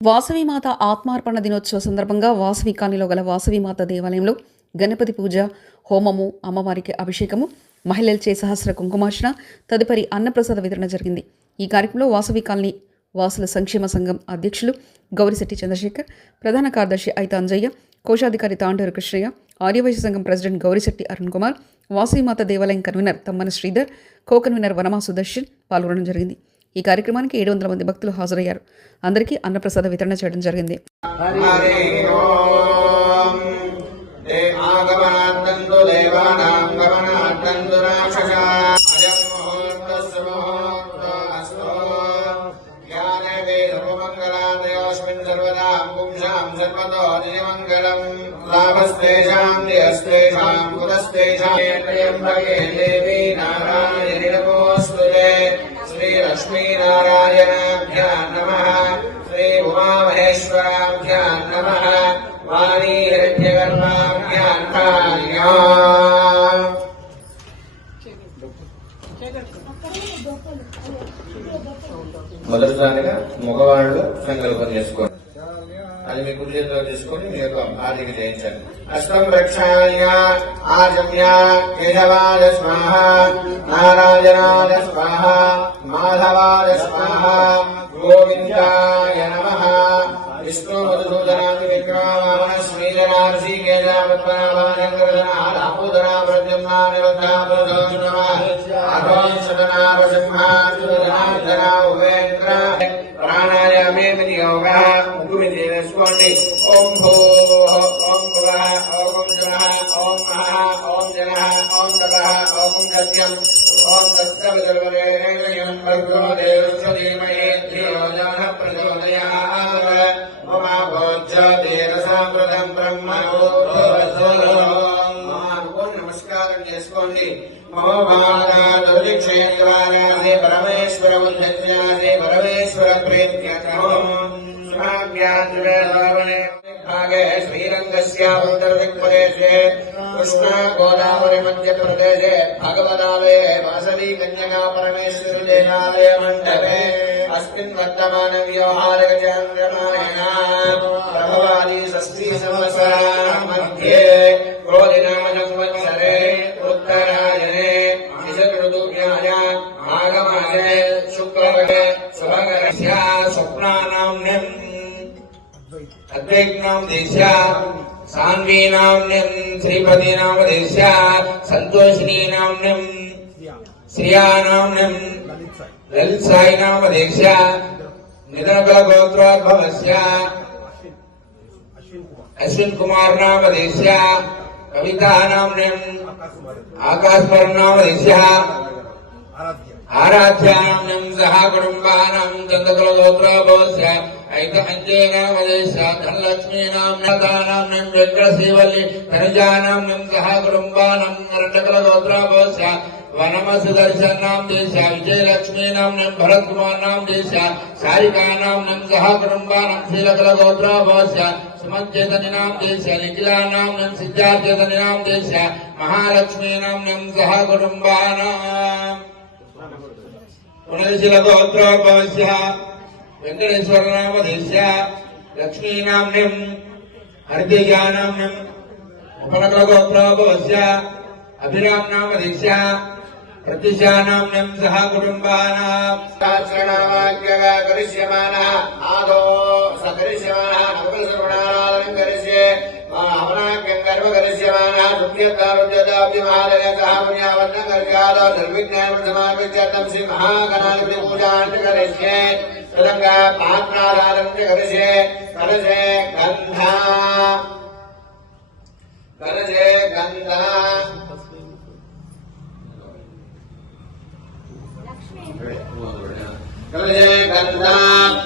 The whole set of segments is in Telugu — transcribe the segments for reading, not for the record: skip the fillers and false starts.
వాసవిమాత ఆత్మార్పణ దినోత్సవ సందర్భంగా వాసవి కాలనీలో గల వాసవిమాత దేవాలయంలో గణపతి పూజ, హోమము, అమ్మవారికి అభిషేకము, మహిళలచే సహస్ర కుంకుమార్చన, తదుపరి అన్నప్రసాద వితరణ జరిగింది. ఈ కార్యక్రమంలో వాసవి కాలనీ వాసుల సంక్షేమ సంఘం అధ్యక్షులు గౌరిశెట్టి చంద్రశేఖర్, ప్రధాన కార్యదర్శి ఐత అంజయ్య, కోశాధికారి తాండూరు కృష్ణయ్య, ఆర్యవైశ్య సంఘం ప్రెసిడెంట్ గౌరిశెట్టి అరుణ్ కుమార్, వాసవిమాత దేవాలయం convener Tammana Sridhar, co convener Vanama Sudarshan పాల్గొనడం జరిగింది. ఈ కార్యక్రమానికి 700 మంది భక్తులు హాజరయ్యారు. అందరికీ అన్నప్రసాద వితరణ చేయడం జరిగింది. लक्ष्मीनारायणाभ्यां नमः। श्री उमामहेश्वराभ्यां नमः। वाणी हिरण्यगर्भाभ्यां మొదటిసారిగా మగవాళ్ళు సంకల్పం చేసుకోండి. అది మీ కుడి చేతిలో తీసుకొని మీ యొక్క ఆర్థిక చేయించండి. అష్టం రక్షాయ ఆజమ్య కేశవాయ స్వాహ, నారాయణాయ స్వాహ, మాధవాయ స్వాహ, గోవిందాయ నమః. విష్ణు మధుసూదనాది విక్రమావణ శ్రీజనార్షి కేశాపద్మనాభానంకరధనాపూదనా ప్రద్యుమ్నా నిరుద్ధా ప్రదోషనమః. అథోషదనావసింహాధనా ఉపేంద్ర ప్రాణాయామే వినియోగః. ముగ్గుమిది వేసుకోండి. ఓం భూః, ఓం భువః, ఓం జనః, ఓం మహః, ఓం జనః, ఓం తపః, ఓం సత్యం, ఓం తస్సవితుర్వరేణ్యం భర్గో దేవస్య ధీమహి ధియో యో ప్రచోదయాత్. మమ భోజ్యోతిరసామృతం బ్రహ్మణో నమస్కారం చేసుకోండి. మమోక్షేత్రాలే పరమేశ్వర ఉద్యత్యాసే పరమేశ్వర ప్రేత్యర్థం భాగే శ్రీరంగస్యాముత్తరదిక్ప్రదేశే కృష్ణా గోదావరి మధ్యప్రదేశే భగవదాలయే వాసవి కన్యకా పరమేశ్వర దేవాలయ మండపే అస్మిన్ వర్తమాన వ్యవహారిక చాంద్రమాయణ ప్రభవాది షష్ఠీ సంవత్సరాः మధ్యే క్రోధినామ సంవత్సరే ఉత్తరాయణే శిశిరఋతువ్యాయ ఆగమాసే శుక్లపక్షే శుభకరస్య స్వప్నానామ్న్యం అద్వైతనామ దేశ్య సాన్వీనామ్న్యం శ్రీపతినామ దేశ్య సంతోషినీనామ్న్యం శ్రియానామ్న్యం లలిత సాయినామ దేశ్య నిధనకల గోత్రోద్భవస్య అశ్విన్ కుమార్ నామ దేశ్య కవితానామ్న్యం ఆకాశపర్నామ దేశ్య ఆరాధ్యానామ్న్యం సహ కుటుంబానాం చంద్రకల గోత్రోద్భవస్య ఐత అంజేనామదేశ ధనలక్ష్మీనామ్నామ్నం వెంకటశ్రీవల్లి ధనజానామ్నం సహ కుటుంబానం నరండకల గోత్రోద్భవస్య వనమ సుదర్శనాం దేశ విజయలక్ష్మీనామ్నం భరత్ కుమార్నాం దేశ సారికానామ్నం సహ కుటుంబానం శ్రీలకల గోత్రోద్భవస్య సుమజ్జేతనినాం దేశ నిఖిలానామ్నం సిద్ధార్థేతనినాం దేశ మహాలక్ష్మీనామ్నం సహ కుటుంబానాం పునర్శిల గోత్రోద్భవస్య వెంకటేశ్వరనామ దేశ్య లక్ష్మీనామ్నం హరితేజానామ్నం ఉపనకల గోత్రోద్భవస్య అభిరామ్ నామ దేశ్య ప్రతిశానామ్నం సహ కుటుంబానాం సహస్రనామాఖ్యగా కరిష్యమానః ఆదో సకరిష్యమానః నవకలసర్వణారాధనం కరిష్యే అవనాఖ్యం కర్మ కరిష్యమానః సుఖ్యత్తారుద్యతాభ్యమాలయ సహ పుణ్యావర్ణ కర్యాదో నిర్విఘ్నం సమాపిత్యర్థం శ్రీ మహాగణాధిపతి పూజాంచ కరిష్యే తదంగా పాత్రారాధనం చ కరిష్యే కలశే గంధా కలశే గంధా కలశే గంధా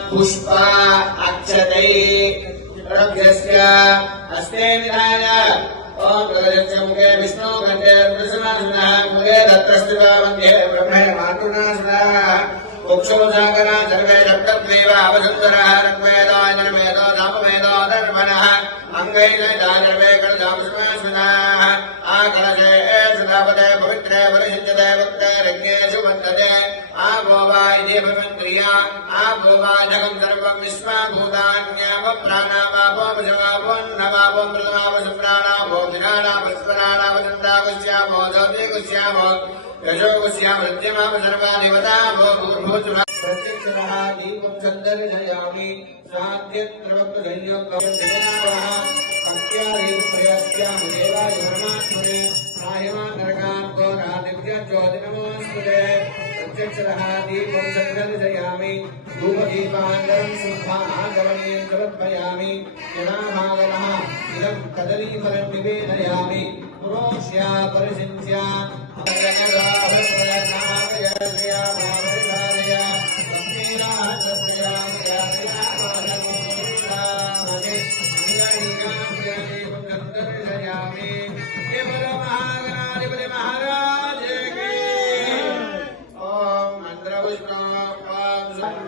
పుష్ప అక్షతై రభ్యస్య హస్తే విధాయ ఓం కలశస్య ముఖే విష్ణు కంఠే ప్రసన్నాసనః ముఖే దత్తస్తివా మధ్యే బ్రహ్మే మాతృనాసనః ఉక్షోజాగరా సర్వే రక్తత్వేవ అవసుందరః ఋగ్వేదో యజుర్వేదో సామవేదో అథర్వణః అంగైర్వేదార్వే కళదామస్మాస్మదాః ఆ కలశే సుధాపతే పవిత్రే పరిశుద్ధతే భక్తే రజ్ఞేషు వర్తతే ఆ గోవా इति भवन्त्रिया आभोवाजगं सर्वं विश्वाभूतान्याव प्राणावापो भजवापोन्नवापो मृतवापो सम्प्राणावो विराणावो स्वराणावो चन्द्रावस्यावो दौर्यगस्यावो यशोगस्यावो मृत्यमावो सर्वादेवतावो भूर्भुवः प्रत्यक्षरः दीपं सन्दर्शयामि साध्यत्रवक्तधन्योक्तं दिवनावः भक्त्यादेवप्रयस्यामि देवाय परमात्मने आयमान् नरकार्को रादिव्यज्योतिनमोऽस्तुते प्रत्यक्षरः दीपं सन्दर्शयामि धूपदीपान्तरं शुद्धा आगमनीयं समर्पयामि यदाभागवः इदं कदलीफलं निवेदयामि पुरोष्या परिशिष्या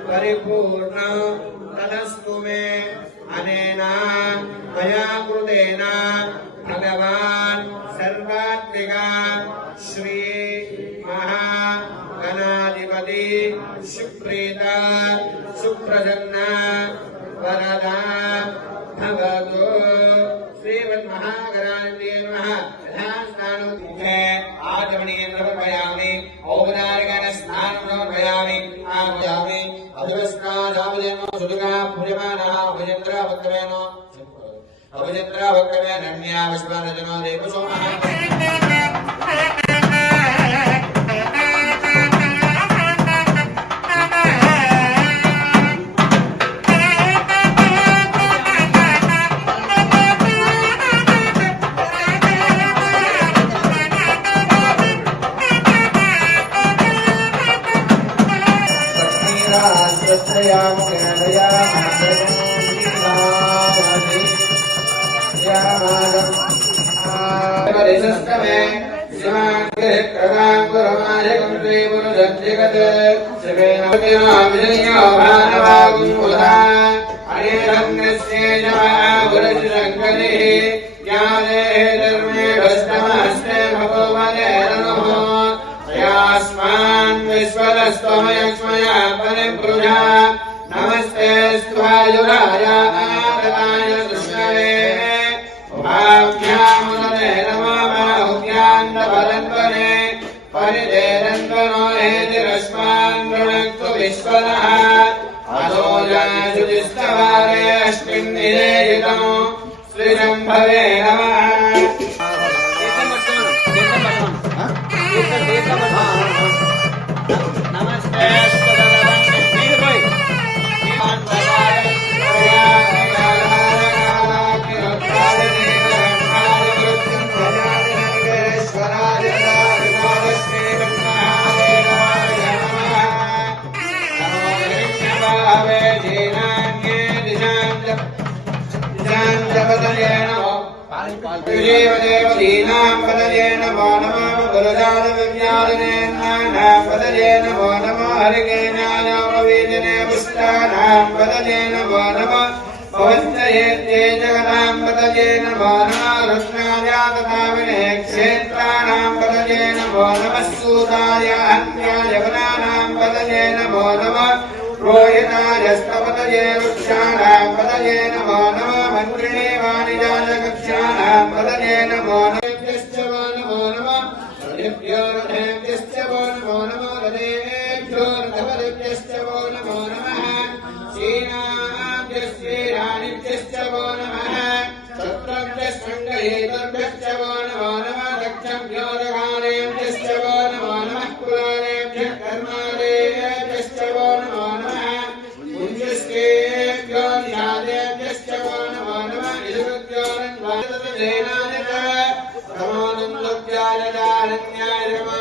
परिपूर्ण तदस्तु मे अनेन मया कृतेन भगवान् सर्वात्मिका श्री महागणाधिपति सुप्रीत सुप्रसन्न वरदा भवतु श्रीमन्महागणाधिपतये नमः। आचमनीयं समर्पयामि औपचारिकेण स्नानं समर्पयामि आचयामि अधुस्नादावदेन सुदुगा भुजमानः अभजन्द्रावक्रमेण अन्या विश्वरजनो देवसोमः नमस्ते स्वायुराय आदराय कृष्णवे भाव्यामुदने नमो बाहुव्यान्नवरन्वने परिदेरन्वनो हेतिरस्मान् वृणक्तु विश्वनः अधो जाजुजिस्तवारे अस्मिन् निवेदितम् श्रीजम्भवे नमः। नमस्ते देवदीनां पदयेन वो नमो गुरुदानविज्ञानेनां पदयेन वो नमो हरिकेनायोपवीजने पुष्टानां पदयेन वो नमो भवन्तये जगतां पदयेन वो नमो रुद्राया तथा विने क्षेत्राणां पदयेन वो नमः सूताय अन्याय वनानां पदयेन वो नमः रोहितायस्तपतये वृक्षाणां पदये नमो नमः मन्त्रिणे वाणिजाय कक्ष्याणां पदये नमो नमः वो नमः रथेभ्यो रथेभ्यश्च वो नमो नमः रथेभ्यो रथपदेभ्यश्च वो नमो नमः श्रीराणिभ्यश्च वो नमः शत्रुभ्यश्च वो नमो नमः दक्षभ्यो दघानेभ्यश्च वो नमो नमः कुलानेभ्यः कर्मादेभ्यश्च वो नमो नमः पुंजस्केभ्यो निषादेभ्यश्च वो नमो नमः इदुभ्यो नन्वादतेनाय तमोनन्दभ्याय दारण्याय नमः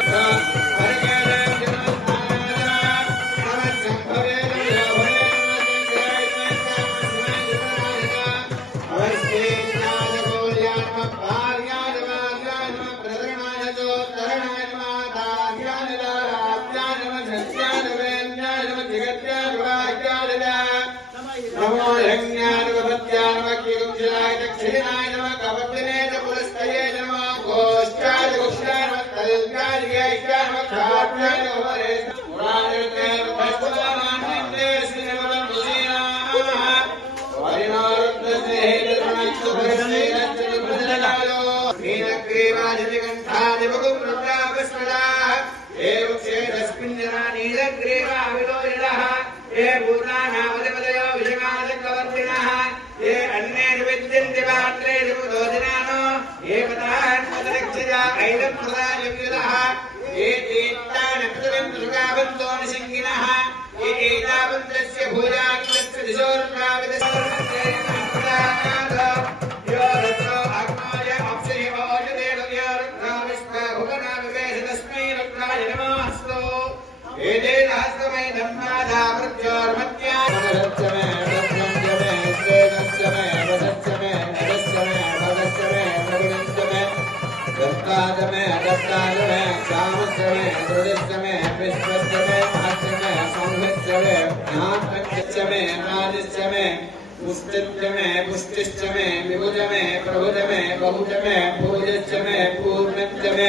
पुष्टिश्च मे विभुज मे प्रभुज मे बहुज मे भोजश्च मे पूर्णश्च मे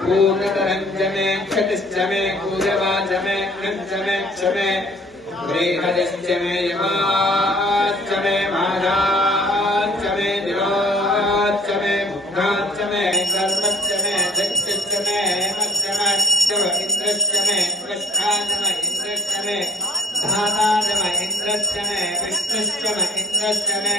पूर्णतरञ्च मे क्षतिश्च मे कूजवाच मे क्रञ्च मे क्ष मे बृहदिश्च मे यमाच्च मे माघाच्च मे दिवाच्च मे मुग्धाच्च मे कर्मश्च मे जगश्च मे हेमश्च मे इन्द्रश्च मे कृष्णाच्च मे इन्द्रश्च मे धाताच्च मे इन्द्रश्च मे विष्णुश्च मे इन्द्रश्च मे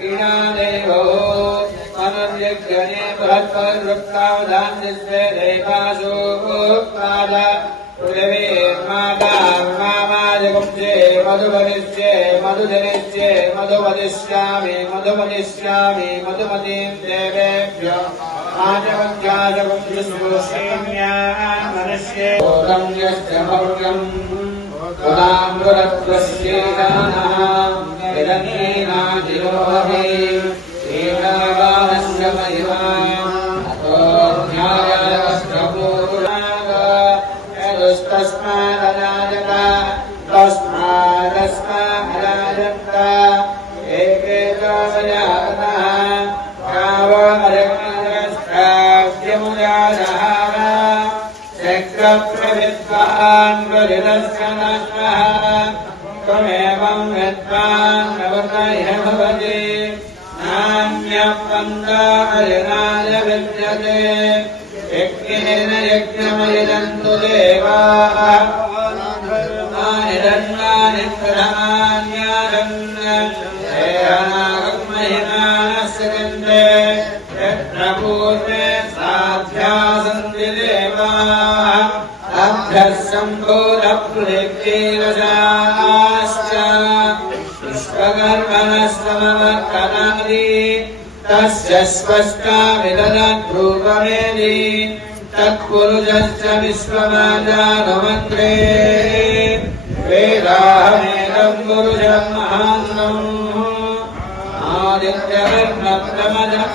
क्रीडादेवो अनुर्यज्ञने बृहत्परुक्तावधान्यस्वे देवासो पाद पृथिवीर्माता मामाजगुंसे मधुवदिष्ये मधुजनिष्ये मधुवदिष्यामि मधुवदिष्यामि मधुमतीं देवेभ्यो आजवज्ञाजगुंसुश्रेम्या मनुष्ये ओदं यस्य मौर्यम् उदाम्बुरत्वश्चेतानः इदन्नीनादिलोहे श्रीरावाहस्य महिमा अतो ध्यायावस्त्रपूर्णाग यदुस्तस्मादराजत तस्मादस्मादराजत एकेकासयातः कावमरक्ष्यमुराजहार चक्रप्रविद्वान् वरिदर्शनः त्वमेवं विद्वान् नवतयः भवति नान्यः पन्थायनाय विद्यते यज्ञेन यज्ञमयजन्तु देवाः निरन्नानि प्रधान्यारण्यनागमहिमानस्य गन्धे यत्र पूर्वे साध्या सन्ति देवाः अभ्यः शम्भोरपृथिवीरजाश्च विश्वकर्मणस्तमवर्तनादि तस्य स्पष्टाविदधद्रूपमेदि तत्पुरुषश्च विश्वमाजानुमन्त्रे वेदाहमेदं पुरुषं महान्तम् आदित्यवर्णप्रमदः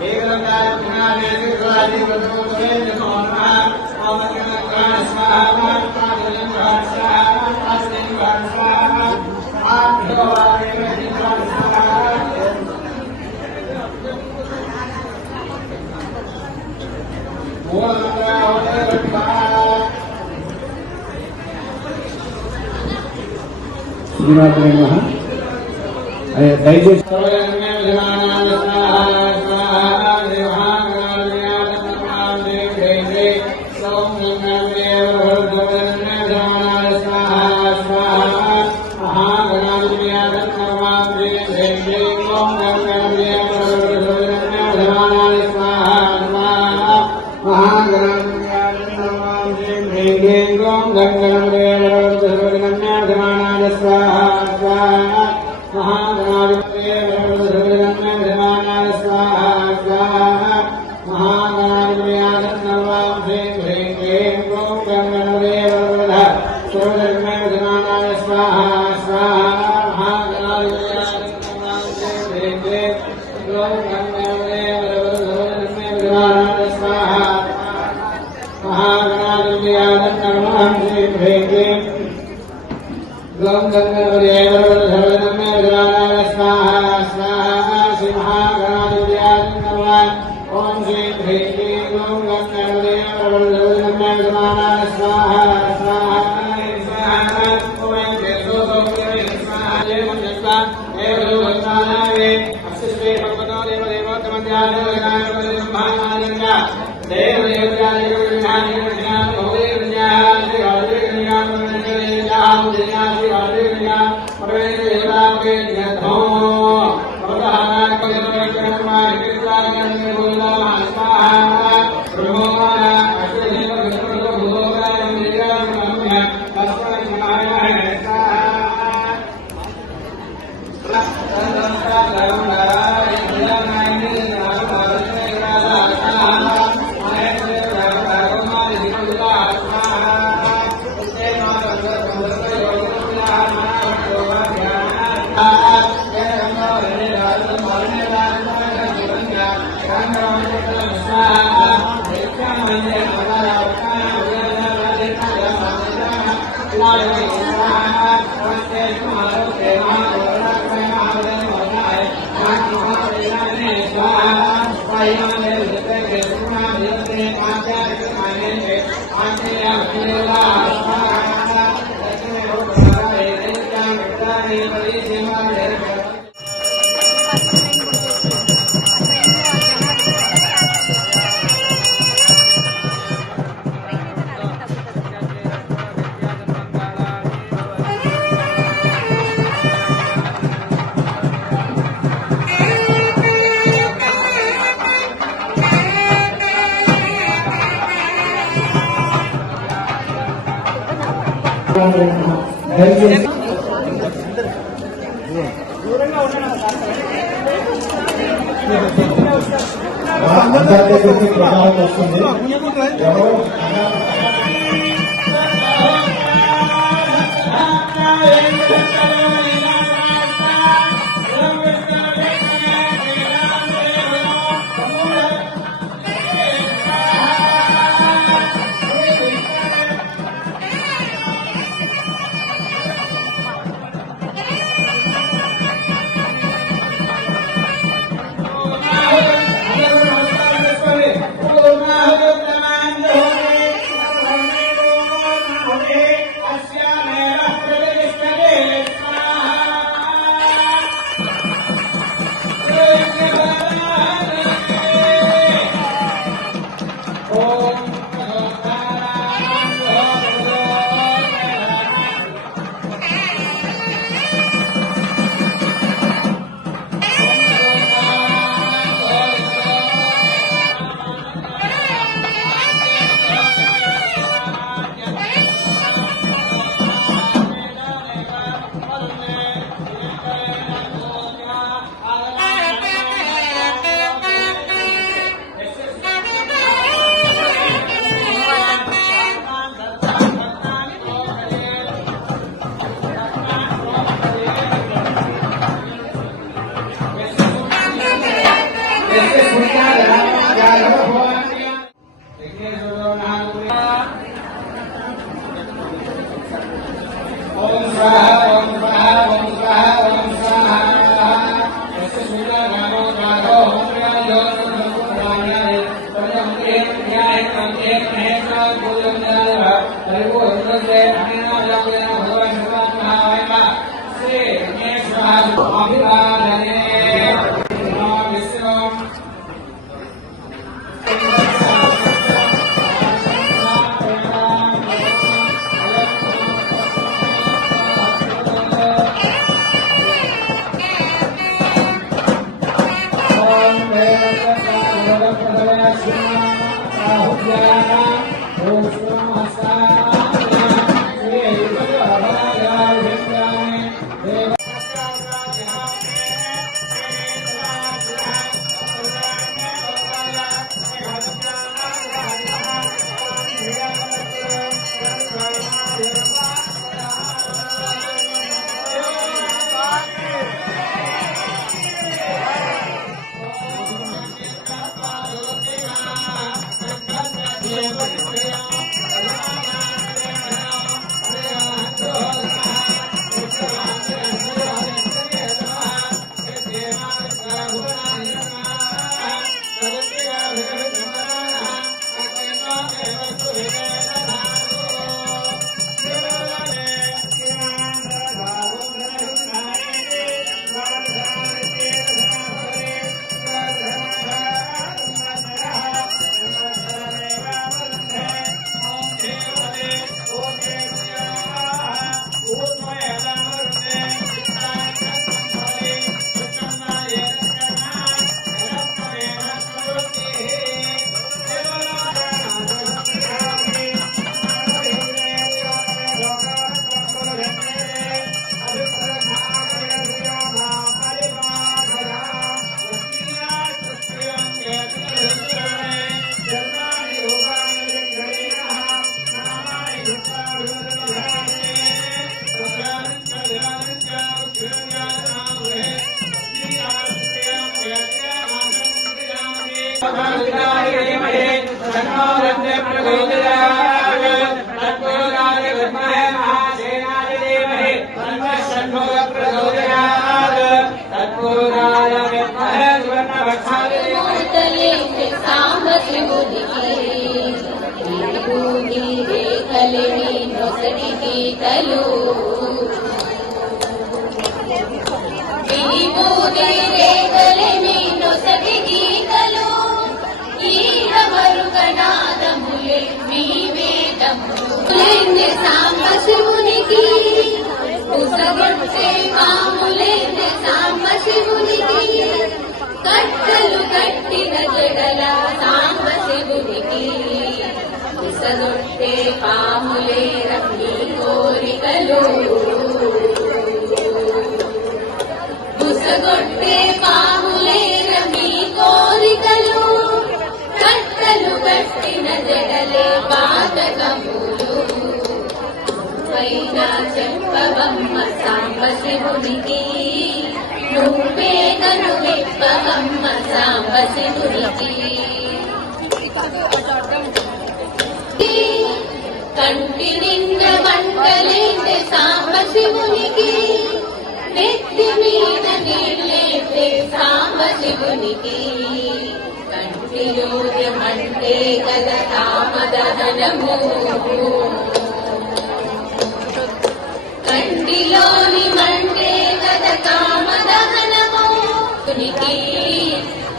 ఏకదంతాయ విఘ్నాయ నిర్వాణి వదోతే నమో నమః ఓం గణాయ స్వాహా ఆదిత్యం స్వాహా ఆస్తిం స్వాహా ఆభ్యో వారేణ స్వాహా శ్రీమాత్రే నమః. దయచేసి దయచేసి అందరి దగ్గరికి ప్రచారం వస్తుంది. ఎవరు కట్టలు కట్టిన జడల సాంబ శివునికి ఉసగొట్టే పాములే రమ్మి కోరికలు ఉసగొట్టే పాములే రమ్మి కోరికలు కట్టలు కట్టిన జడలే పాతకములు పైన చెప్పవమ్మ సాంబ శివునికి నువ్వే కను విప్పవమ్మ సాంబ శివునికి కంటి నిండా మంటలేసే సాంబ శివునికి నెత్తి మీద నీళ్ళేసే సాంబ శివునికి కంటిలోని మంటే కల కామదహనము కంటిలోని మంటే కల కామదహనము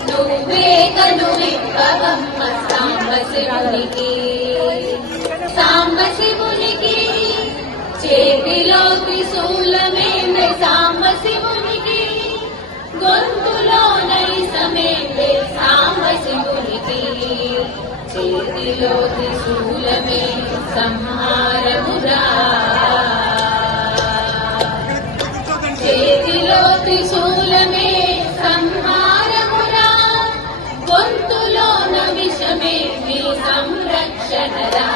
నువ్వే కను విప్పవమ్మ సాంబ శివునికి సాంబ శివునికి చేతిలో త్రిశూలమేందే సాంబ శివునికి గొంతులో నైసమేందే సాంబ శివునికి చేతిలో త్రిశూలమే సంహారమురా చేతిలో త్రిశూలమే సంహారమురా గొంతులోన విషమే మీ సంరక్షణరా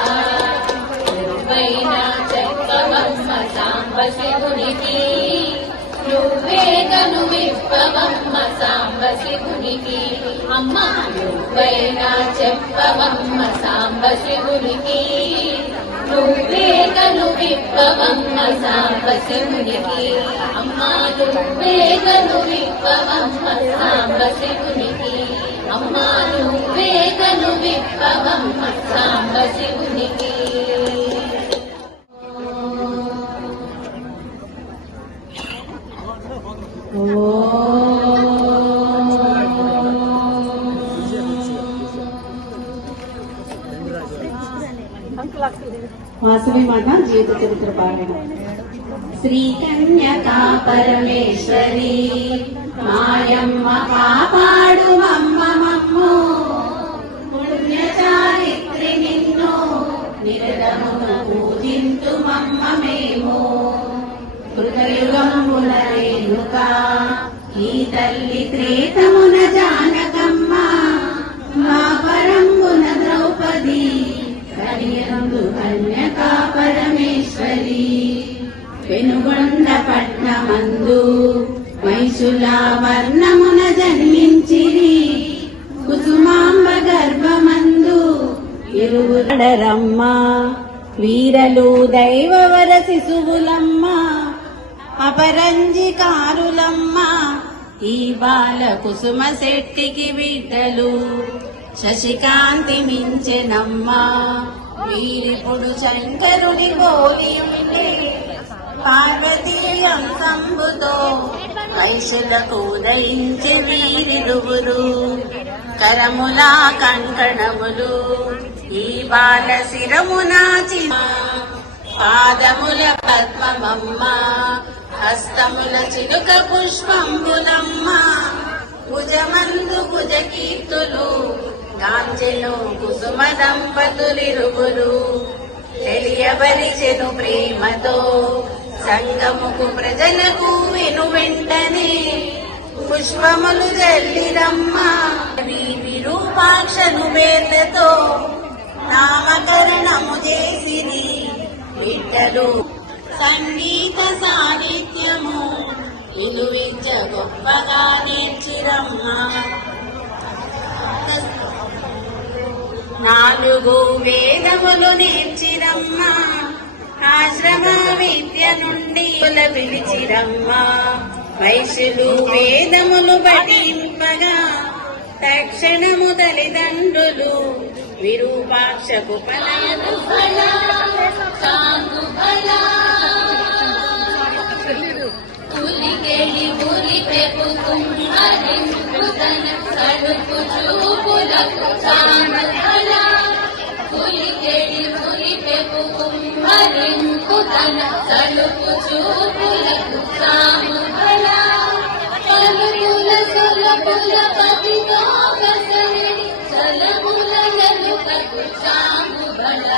నువ్వైనా చెప్పవమ్మ సాంబ శివునికి నువ్వే కను విప్పవమ్మ సాంబ సాంబ శివునికి అమ్మ నువ్వైనా చెప్పవమ్మ సాంబ శివునికి నువ్వే కను విప్పవమ్మ సాంబ శివునికి అమ్మ నువ్వే కను విప్పవమ్మ సాంబ శివునికి అమ్మ నువ్వే కను విప్పవమ్మ సాంబ శివునికి వాసవి మాత జీవిత చరిత్ర పారాయణ. శ్రీ కన్యకా పరమేశ్వరి మాయమ్మ కాపాడు మమ్మ మమ్ము పుణ్య చారిత్రి నిన్ను నిరతమును పూజింతు మమ్మ మేము కృతయుగమున రేణుక ఈ తల్లి త్రేతమున జానకమ్మ ద్వాపరంబున ద్రౌపది కలియందు కన్యకా పరమేశ్వరి పెనుగొండ పట్నమందు మైసుల వర్ణమున జన్మించిరి కుసుమాంబ గర్భమందు ఇరువురమ్మ వీరలు దైవవర శిశువులమ్మ అపరంజికారులమ్మ ఈ బాల కుసుమ శెట్టికి బిడ్డలు శశికాంతి మించెనమ్మ వీరిపుడు శంకరుని పోలి ఉండే పార్వతీ అంశంబుతో వైశులకు ఉదయించే వీరిరువురు కరముల కంకణములు ఈ బాల శిరమునాచిన పాదముల పద్మమమ్మ హస్తముల చిలుక పుష్పంబులమ్మ భుజమందు భుజ కీర్తులు గాంచెను కుసుమ దంపతులిరువురు తెలియబరిచెను ప్రేమతో సంగముకు ప్రజలకు వెను వెంటనే పుష్పములు జల్లిరమ్మ విరూపాక్షను పేర్లతో నామకరణము చేసిరి బిడ్డలు సంగీత సాహిత్యము విలువించ గొప్పగా నేర్చిరమ్మ 4 వేదములు నేర్చిరమ్మ ఆశ్రమ విద్య నుండి పిలిచిరమ్మ వైశ్యులు వేదములు పఠింపగా తక్షణము తల్లిదండ్రులు విరూపాక్షకు పలయను పులికెళ్ళి పులిపెపు కుమ్మరింపుతన కడుపు చూపులకు చామల పులికెళ్ళి పులిపెపు కుమ్మరింపుతన కడుపు చూపులకు చామల పలుకుల సులపుల పతితో కసరిడి చలముల ఎలుకకు చాముబల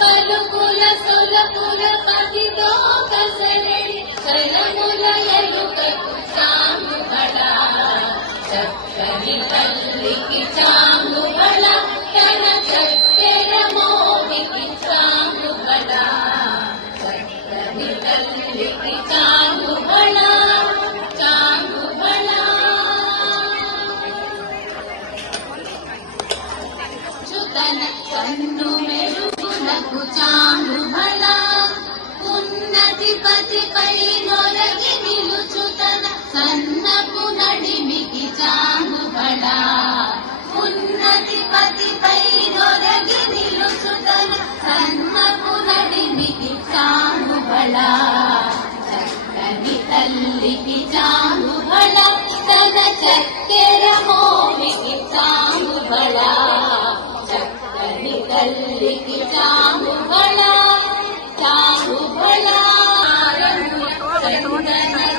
పలుకుల సులపుల పతితో కసరిడి చలముల ఎలుకకు చాముబల చక్కని తల్లికి చాముబల తన చక్కెర మోవికి చాముబల చక్కని తల్లికి చాముబల చాముబల చుతన కన్ను మెరుగునకు చాముబల ఉన్నతిపతిపై నొరగి నిలుచుతన సన్నపు నడిమికి చాముబల ఉన్నతిపతిపై నొరగి నిలుచుతన సన్నపు నడిమికి చాముబల చక్కని తల్లికి చాముబల తన చక్కెర మోవికి చాముబల చక్కని తల్లికి చాముబల చాముబల చందన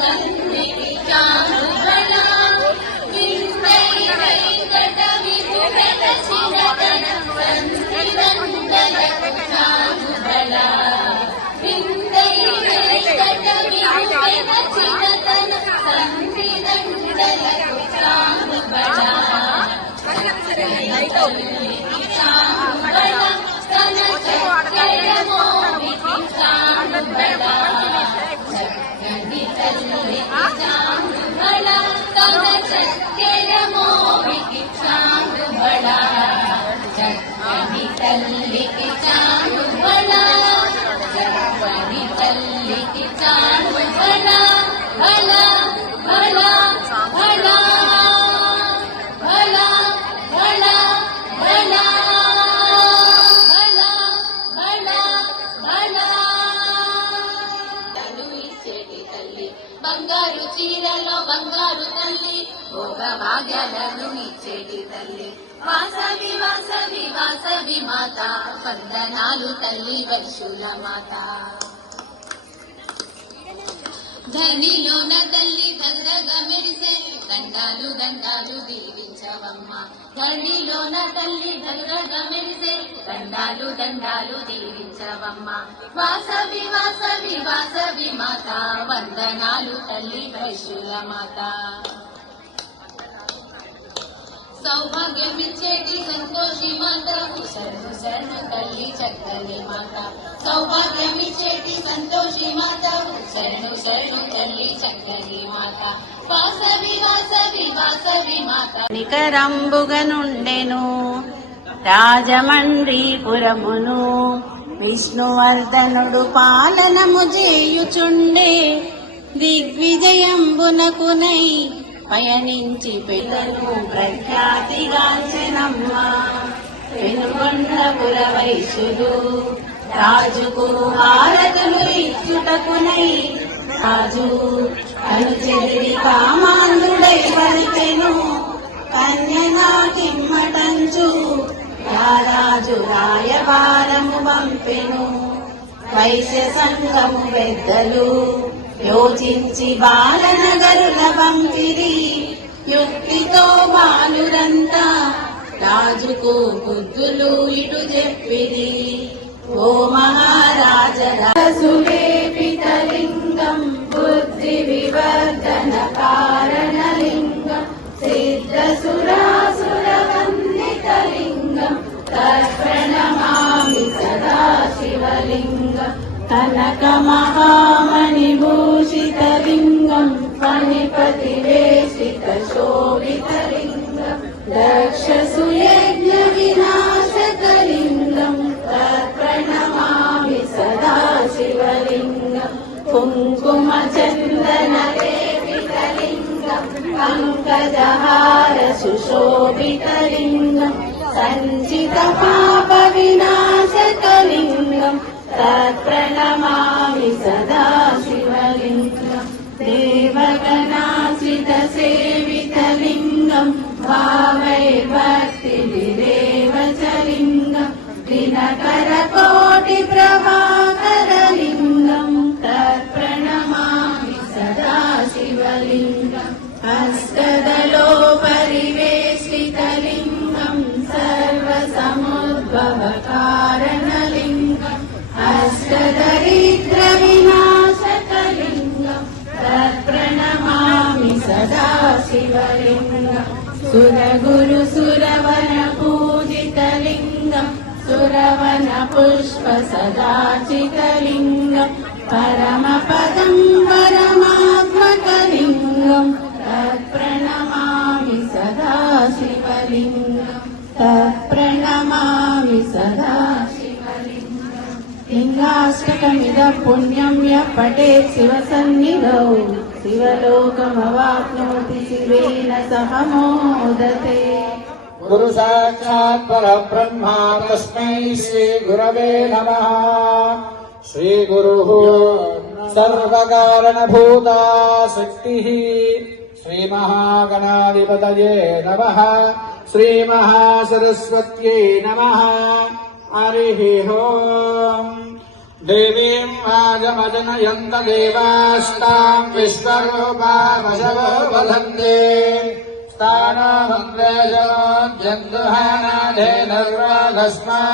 కన్నికి చాముబల విందై వెంకట వినుగల చిరతన సంసిదండలకు చాముబల విందై వెంకట వినుగల చిరతన సంసిదండలకు చాముబల తల్లికి చాముబల తన చక్కెర మోవికి చాముబల చక్కని తల్లికి చాముబల स्तन चक्कर मोहिकी चांद बड़ा जगनी तल्ली की चांद बड़ा जगनी तल्ली की चांद बड़ा भला भला भला भला भला भला भला भला भला తను ఇచ్చేటి తల్లి బంగారు చీరలో బంగారు తల్లి భోగ భాగ్యాలను ఇచ్చేటి తల్లి వాసవి వాసవి వాసవి మాత వందనాలు తల్లి వైశూల మాత ధరణిలోన తల్లి దగ్గరగా మెరిసే దండాలు దండాలు దీవించవమ్మ ధరణిలోన తల్లి దగ్గరగా మెరిసే దండాలు దండాలు దీవించవమ్మ వాసవి వాసవి వాసవి మాత వందనాలు తల్లి వైశూల మాత సౌభాగ్యమిచ్చేటి సంతోషి మాత శరణు శరణు తల్లి చక్కని మాత సౌభాగ్యమిచ్చేటి సంతోషి మాత శరణు శరణు తల్లి చక్కని మాత వాసవి వాసవి వాసవి మాత నికరంబుగనుండెను రాజమండ్రీపురమును విష్ణువర్ధనుడు పాలనము చేయుచుండే దిగ్విజయంబునకునై పయనించి పిల్లలు ప్రఖ్యాతిగాంచెనమ్మ పెనుగొండపుర వైశ్యులు రాజుకు హారతులు ఇచ్చుటకునై రాజు అనుచెదిరి కామాంధుడై పలికెను కన్యనాకిమ్మటంచు రాజు రాయబారము పంపెను వైశ్య సంఘము పెద్దలు యోచించి బాలనగరుల పంపిరి యుక్తితో బాలురంతా రాజుకు బుద్ధులు ఇటు చెప్పిరి ఓ మహారాజసులేపితలింగం బుద్ధి వివర్ధన కారణలింగం సిద్ధసురాసుర వందితలింగం తర్పణమామి సదా శివలింగం కనక మహామణిభూషితలింగం ఫణిపతివేషిత శోభితలింగం దక్షసుయజ్ఞ వినాశకలింగం తత్ప్రణమామి సదా శివలింగం కుంకుమ చందన లేపితలింగం పంకజహార సుశోభితలింగం సంచిత పాప వినాశకలింగం తత్ప్రణమామి సదా శివలింగం దేవగణాశ్రిత సేవితలింగం భావైర్భక్తి విరేవచలింగం దినకర కోటి ప్రభాకరలింగం తత్ప్రణమామి సదా శివలింగం హస్తదలో పరివేష్టితలింగం సర్వసముద్భవ కారణలింగం అష్టదరిద్ర వినాశకలింగం తత్ప్రణమామి సదా శివలింగం సురగురు సురవన పూజితలింగం సురవన పుష్ప సదాచితలింగం పరమపదం పరమాత్మకలింగం తత్ప్రణమామి సదా శివలింగం తత్ప్రణమామి సదా శివలింగం లింగాష్టకమిద పుణ్యం యః పఠేత్ శివసన్నిధౌ శివలోకమవాప్నోతి శివేన సహ మోదతే గురు సాక్షాత్ పరబ్రహ్మ తస్మై శ్రీ గురవే నమః శ్రీ గురుః సర్వకారణభూత శక్తిః శ్రీ మహాగణాధిపతయే నమః శ్రీ మహాసరస్వత్యై నమః హరిః ఓం దేవీం వాజమజనయంత దేవాస్తాం విశ్వరూపా వశవో వదంతే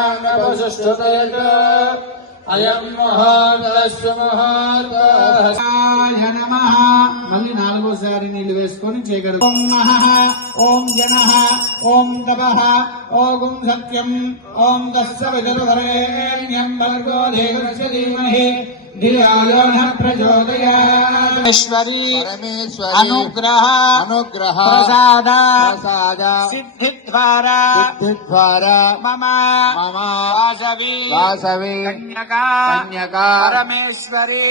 స్థానామంత్రజంతుహానాధేనర్వాఘస్మాన్నపసుష్ఠుతయట అయం ముహూర్తస్సు ముహూర్తః నమః. మళ్ళీ నాలుగోసారి నీళ్లు వేసుకొని చేయగలరు. ఓం జనః ఓం తపః ఓం సత్యం ఓం తస్య విదుర్వరేణ్యం భర్గో దేవస్య ధీమహి ధియో యో నః ప్రచోదయాత్. పరమేశ్వరి అనుగ్రహ ప్రసాద సిద్ధిద్వార మమ వాసవి కన్యకా పరమేశ్వరి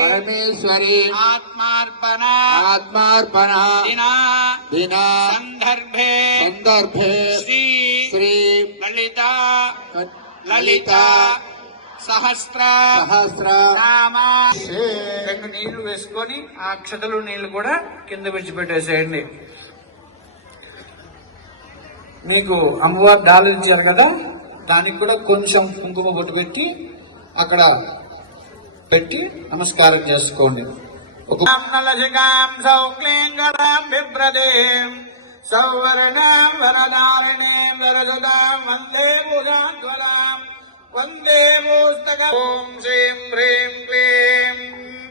ఆత్మార్పణ దిన సందర్భే శ్రీ లలిత సహస్ర నామ. 2 నీళ్లు వేసుకొని ఆ అక్షతలు నీళ్లు కూడా కింద విడిచిపెట్టేసేయండి. మీకు అమ్మవారు డాలు ఇచ్చారు కదా, దానికి కూడా కొంచెం కుంకుమ బొట్టు పెట్టి అక్కడ పెట్టి నమస్కారం చేసుకోండి. సౌవర్ణాం వరదారిణీం వరసదాం వందే భుజాధ్వరాం వందే పుస్తకం. ఓం శ్రీం హ్రీం క్లీం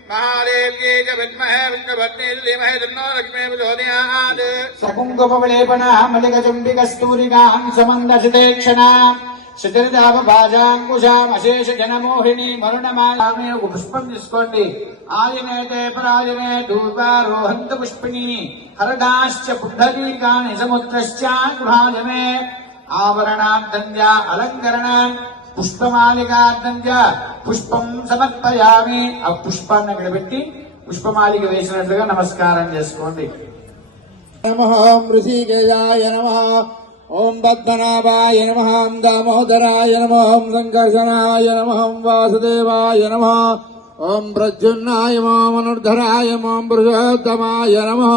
మహాదేవ్యై చ విద్మహే విష్ణుపత్న్యై ధీమహి తన్నో లక్ష్మీ ప్రచోదయాత్. సకుంకుమవిలేపనామలికచుంబికస్తూరికాం సమందశితేక్షణాం శతిర్దాపభాజాంకుశామశేష జనమోహిని మరుణమాయామి. ఒక పుష్పం తీసుకోండి. ఆయనేతే పరాయనే ధూపారోహంత పుష్పిణి హరదాశ్చ పుండరీకాని సముద్రశ్చ గృహాజమే ఆవరణార్థంజ అలంకరణం పుష్పమాలికార్థంజ పుష్పం సమర్పయామి. ఆ పుష్పాన్ని అక్కడ పెట్టి పుష్పమాలిక వేసినట్లుగా నమస్కారం చేసుకోండి. నమః ఋషికేశాయ నమః. ఓం పద్మనాభాయ నమః. దామోదరాయ నమః. సంకర్షణాయ నమః. వాసుదేవాయ నమః. ఓం ప్రద్యుమ్నాయ నమః. మనుర్ధరాయ నమః. పురుషోత్తమాయ నమః.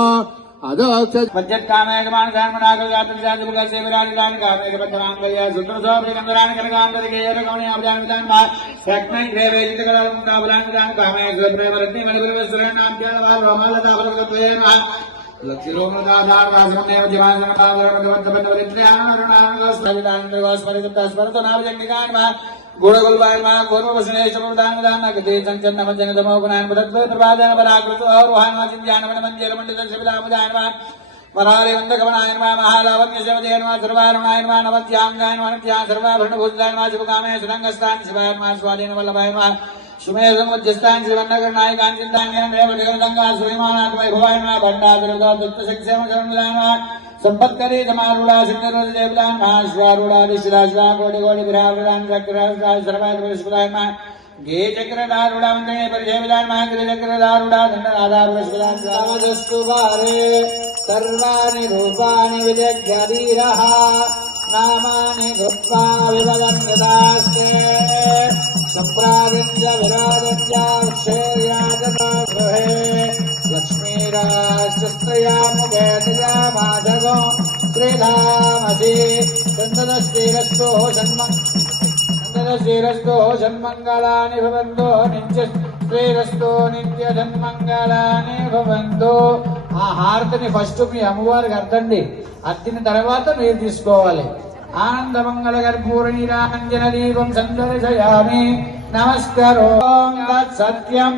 సుమేధముజ్జస్థాన్ శ్రీవన్నగర్నాయకాన్ చింతాంగంగా శ్రీమానాథ్ వైభవాయన భండారుణ సంపత్కరీ సమారుడా సిద్ధరుదేవులాన్ మహాశ్వారుడాదిశిరాశ్వా కోటి కోటి విరావృడాన్ చక్రాశ్రాజ్ సర్వాధిపతిష్కులాన్ గే చక్రధారుడా వందనే పరిజయవిలాన్ మహాగిరి చక్రధారుడా దండనాధారుడస్కులాన్ రామదస్తు వారే సర్వాణి రూపాణి విజగ్యధీరః నామాని కృత్వా వివదన్యదాస్తే సంప్రావిద్య విరాజన్య క్షేర్యాజనా గృహే లక్ష్మీరాజయాముగేతయామాధగో శ్రీధామసి సంతతశ్రీరస్తో షణ్మంగళాని భవంతో నిత్య శ్రీరస్తో నిత్య ధన్మంగళాని భవంతో. ఆ హారతిని ఫస్ట్ మీ అమ్మవారికి అర్థండి, అద్దిన తర్వాత మీరు తీసుకోవాలి. ఆనందమంగళ కర్పూర నీరాంజన దీపం సందర్శయామి. నమస్కారం. తత్ సత్యం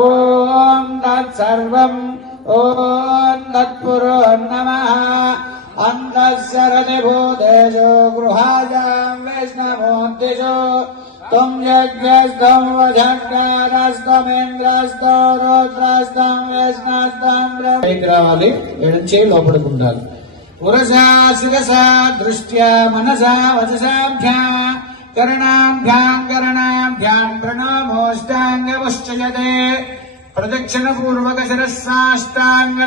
ఓం తత్ సర్వం ఓం తత్పురో నమః. అంతఃసరతి భూతేషు గృహాజాం వైష్ణవోద్దిషు త్వం యజ్ఞస్థం వజంకారస్తమేంద్రస్తో రోద్రస్తం వైష్ణస్తం. రావాలి, ఎడం చేయి లోపడుకుంటారు. పురసా శిరసా దృష్ట్యా మనసా వచసాభ్యాం కరణాభ్యాం ప్రణామోష్టాంగముశ్చయతే. ప్రదక్షిణ పూర్వక శిరస్సాష్టాంగ